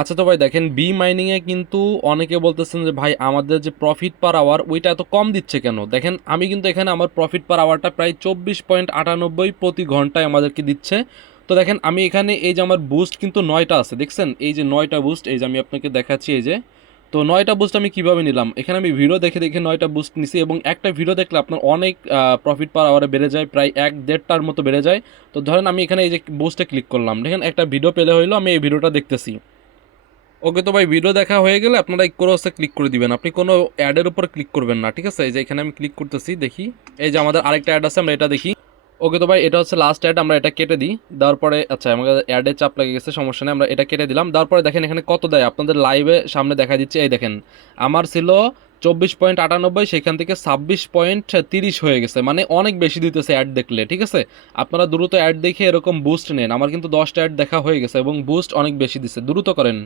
আচ্ছা তো ভাই দেখেন বি মাইনিংয়ে কিন্তু অনেকে বলতেছেন যে ভাই আমাদের যে প্রফিট পার আওয়ার ওইটা এত কম দিচ্ছে কেন। দেখেন আমি কিন্তু এখানে আমার প্রফিট পার আওয়ারটা প্রায় 24.98 প্রতি ঘন্টায় আমাদেরকে দিচ্ছে। তো দেখেন আমি এখানে এই যে আমার বুস্ট কিন্তু 9টা আছে, দেখছেন এই যে 9টা বুস্ট, এই যে আমি আপনাকে দেখাচ্ছি এই যে। তো 9টা বুস্ট আমি কিভাবে নিলাম, এখানে আমি ভিডিও দেখে দেখে 9টা বুস্ট নিছি, এবং একটা ভিডিও দেখলে আপনার অনেক প্রফিট পার আওয়ারে বেড়ে যায়, প্রায় 1-1.5টার মতো বেড়ে যায়। তো ধরেন আমি এখানে এই যে বুস্টে ক্লিক করলাম, দেখেন একটা ভিডিও পেলে হইলো, আমি এই ভিডিওটা দেখতেছি। ওকে তো ভাই ভিডিও দেখা হয়ে গেলে আপনারা এই ক্রসে ক্লিক করে দিবেন, আপনি কোনো অ্যাডের উপর ক্লিক করবেন না, ঠিক আছে। এই যে এখানে আমি ক্লিক করতেছি, দেখি এই যে আমাদের আরেকটা অ্যাড আছে, আমরা এটা দেখি। ওকে তো ভাই এটা হচ্ছে লাস্ট অ্যাড, আমরা এটা কেটে দিই। দেওয়ার পরে আচ্ছা আমাদের অ্যাডের চাপ লেগে গেছে, সমস্যা নেই, আমরা এটা কেটে দিলাম। দেওয়ার পরে দেখেন এখানে কত দেয় আপনাদের লাইভে সামনে দেখা দিচ্ছে, এই দেখেন আমার ছিল 24.98, সেখান থেকে 26.30 হয়ে গেছে, মানে অনেক বেশি দিতেছে অ্যাড দেখলে, ঠিক আছে। আপনারা দ্রুত অ্যাড দেখে এরকম বুস্ট নেন, আমার কিন্তু 10টা অ্যাড দেখা হয়ে গেছে এবং বুস্ট অনেক বেশি দিচ্ছে, দ্রুত করেন।